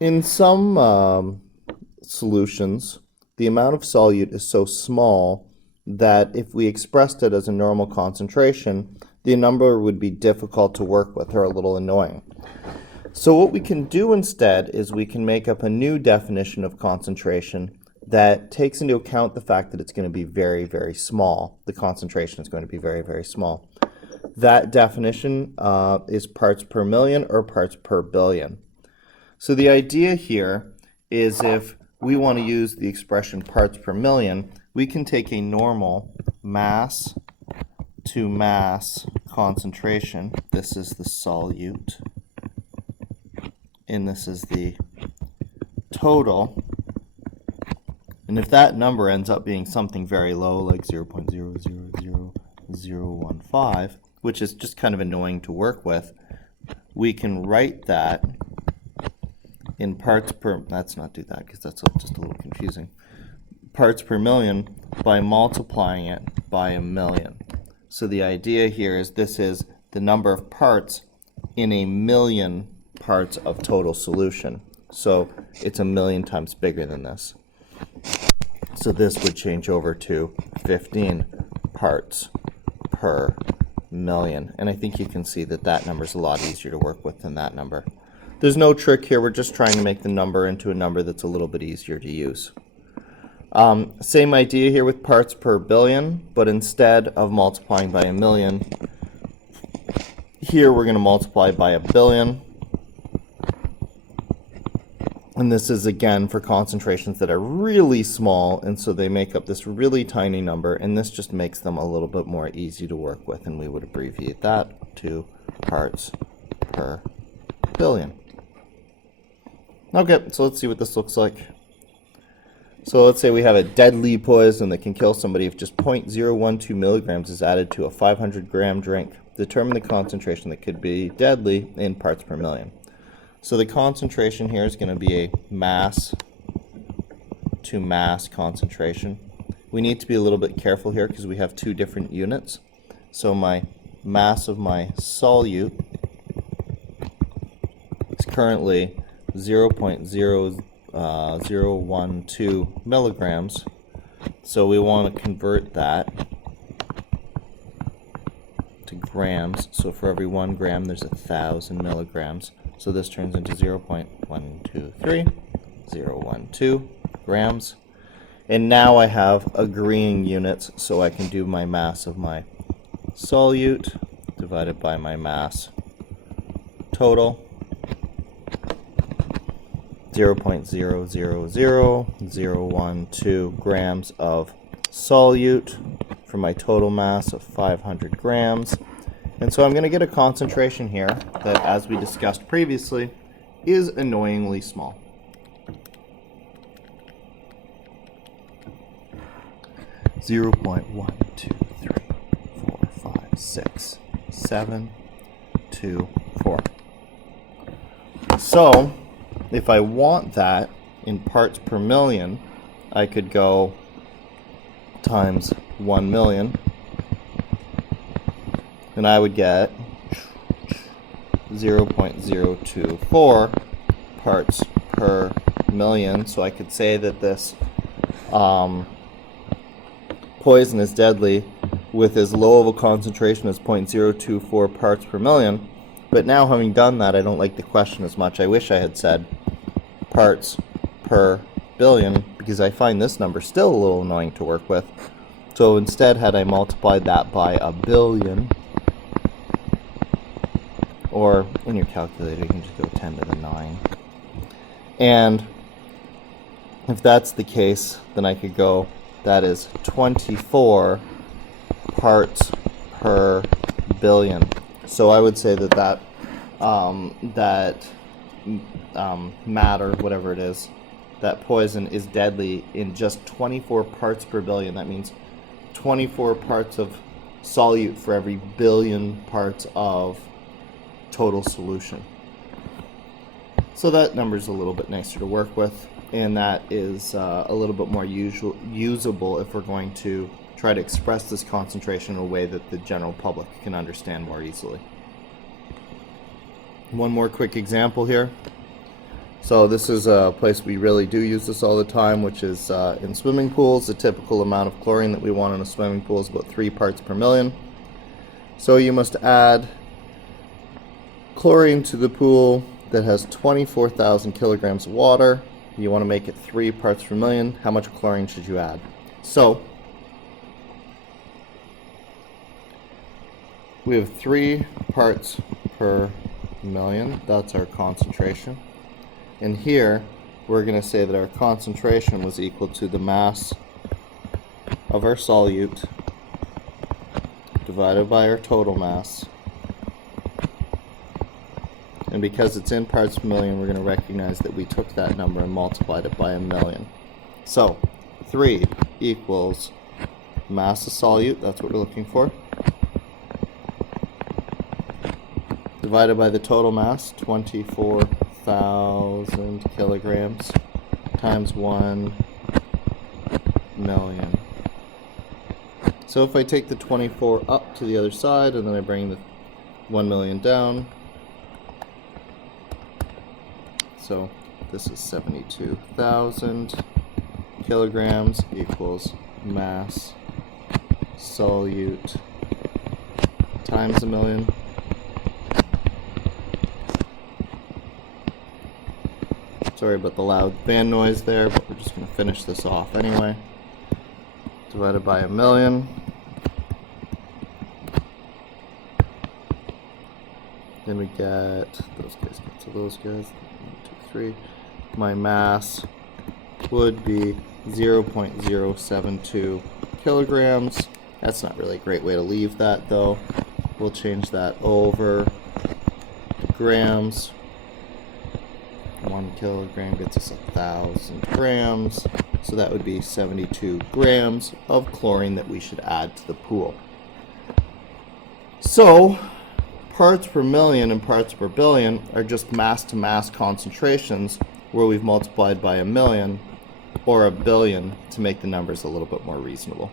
In some solutions, the amount of solute is so small that if we expressed it as a normal concentration, the number would be difficult to work with or a little annoying. So what we can do instead is we can make up a new definition of concentration that takes into account the fact that it's going to be very, very small. The concentration is going to be very, very small. That definition is parts per million or parts per billion. So the idea here is if we want to use the expression parts per million, we can take a normal mass to mass concentration. This is the solute, and this is the total. And if that number ends up being something very low, like 0.000015, which is just kind of annoying to work with, we can write that in parts per, let's not do that because that's just a little confusing, parts per million by multiplying it by a million. So the idea here is this is the number of parts in a million parts of total solution. So it's a million times bigger than this. So this would change over to 15 parts per million. And I think you can see that that number is a lot easier to work with than that number. There's no trick here. We're just trying to make the number into a number that's a little bit easier to use. Same idea here with parts per billion, but instead of multiplying by a million, here we're going to multiply by a billion. And this is again for concentrations that are really small, and so they make up this really tiny number, and this just makes them a little bit more easy to work with, and we would abbreviate that to parts per billion. Okay, so let's see what this looks like. So let's say we have a deadly poison that can kill somebody if just 0.012 milligrams is added to a 500-gram drink. Determine the concentration that could be deadly in parts per million. So the concentration here is going to be a mass to mass concentration. We need to be a little bit careful here because we have two different units. So my mass of my solute is currently 0.0012 milligrams. So we want to convert that to grams. So for every 1 gram, there's 1,000 milligrams. So this turns into 0.123, grams. And now I have agreeing units, so I can do my mass of my solute divided by my mass total. 0.000012 grams of solute for my total mass of 500 grams. And so I'm going to get a concentration here that, as we discussed previously, is annoyingly small. Zero 0.123456724. So if I want that in parts per million, I could go times 1 million, and I would get 0.024 parts per million. So I could say that this poison is deadly with as low of a concentration as 0.024 parts per million. But now, having done that, I don't like the question as much. I wish I had said parts per billion, because I find this number still a little annoying to work with. So instead, had I multiplied that by a billion, or in your calculator, you can just go 10 to the 9. And if that's the case, then I could go, that is 24 parts per billion. So I would say that matter, whatever it is, that poison is deadly in just 24 parts per billion. That means 24 parts of solute for every billion parts of total solution. So that number is a little bit nicer to work with, and that is a little bit more usable if we're going to try to express this concentration in a way that the general public can understand more easily. One more quick example here. So this is a place we really do use this all the time, which is in swimming pools. The typical amount of chlorine that we want in a swimming pool is about 3 parts per million. So you must add chlorine to the pool that has 24,000 kilograms of water. You want to make it 3 parts per million. How much chlorine should you add? So we have 3 parts per million. That's our concentration. And here we're going to say that our concentration was equal to the mass of our solute divided by our total mass. And because it's in parts per million, we're going to recognize that we took that number and multiplied it by 1,000,000. So 3 equals mass of solute, that's what we're looking for, divided by the total mass, 24,000 kilograms, times 1,000,000. So if I take the 24 up to the other side and then I bring the 1,000,000 down, so this is 72,000 kilograms equals mass solute times 1,000,000. Sorry about the loud fan noise there, but we're just going to finish this off anyway. Divided by 1,000,000. Then we get those guys cancel those guys. 1, 2, 3. My mass would be 0.072 kilograms. That's not really a great way to leave that though. We'll change that over to grams. 1 kilogram gets us 1,000 grams. So that would be 72 grams of chlorine that we should add to the pool. So parts per million and parts per billion are just mass to mass concentrations where we've multiplied by 1,000,000 or 1 billion to make the numbers a little bit more reasonable.